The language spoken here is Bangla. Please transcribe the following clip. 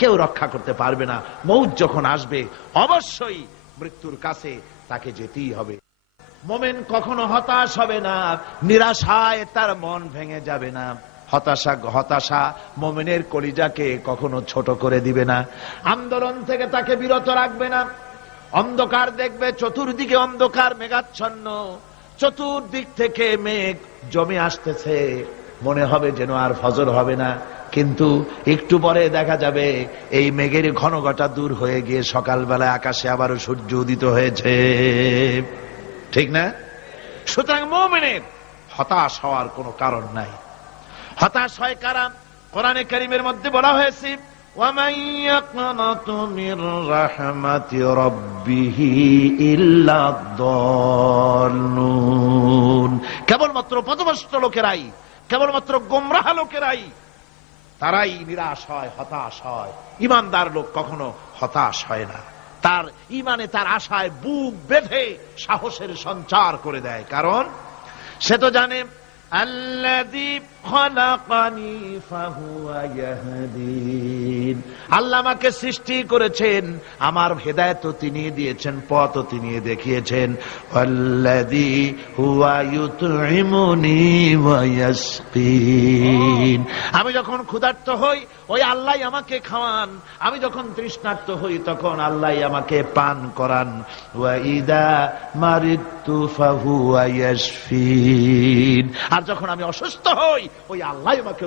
কেউ রক্ষা করতে পারবে না। মউত যখন আসবে অবশ্যই মৃত্যুর কাছে তাকে যেতেই হবে। মুমিন কখনো হতাশ হবে না, নিরাশায় তার মন ভেঙে যাবে না। হতাশা মুমিনের কলিজাকে কখনো ছোট করে দিবে না, আন্দোলন থেকে তাকে বিরত রাখবে না। অন্ধকার দেখবে, চতুর্দিকে অন্ধকার মেঘাচ্ছন্ন, চতুর্দিক থেকে মেঘ জমে আসতেছে, মনে হবে যেন আর ফজর হবে না। কিন্তু একটু পরে দেখা যাবে এই মেঘের ঘনঘটা দূর হয়ে গিয়ে সকালবেলায় আকাশে আবারও সূর্য উদিত হয়েছে, ঠিক না? সুতরাং মুমিনের হতাশ হওয়ার কোনো কারণ নাই। হতাশ হয় কারা? কোরআনে কারীমের মধ্যে বলা হয়েছে, وَمَن يَقْنَطُ مِن رَّحْمَةِ رَبِّهِ إِلَّا الضَّالُّونَ। কেবলমাত্র পথভ্রষ্ট লোকেরাই, কেবলমাত্র গোমরাহ লোকেরাই তারাই নিরাশ হয়, হতাশ হয়। ঈমানদার লোক কখনো হতাশ হয় না। তার ঈমানে, তার আশায় বুক বেঁধে সাহসের সঞ্চার করে দেয়। কারণ সে তো জানে আল্লাযী খলাকানি ফাহুয়া ইয়াহদিন, আল্লাহ আমাকে সৃষ্টি করেছেন, আমার হেদায়েত তিনি দিয়েছেন, পথ তিনি দেখিয়েছেন। আল্লাযী হুয়া ইউতঈমুনি ওয়া ইয়াসকিন, আমি যখন ক্ষুধার্ত হই ওই আল্লাহই আমাকে খাওয়ান, আমি যখন তৃষ্ণার্ত হই তখন আল্লাহই আমাকে পান করান। ওয়া ইযা মারিদতু ফাহুয়া ইয়াশফিন, আর যখন আমি অসুস্থ হই ওই আল্লাহই আমাকে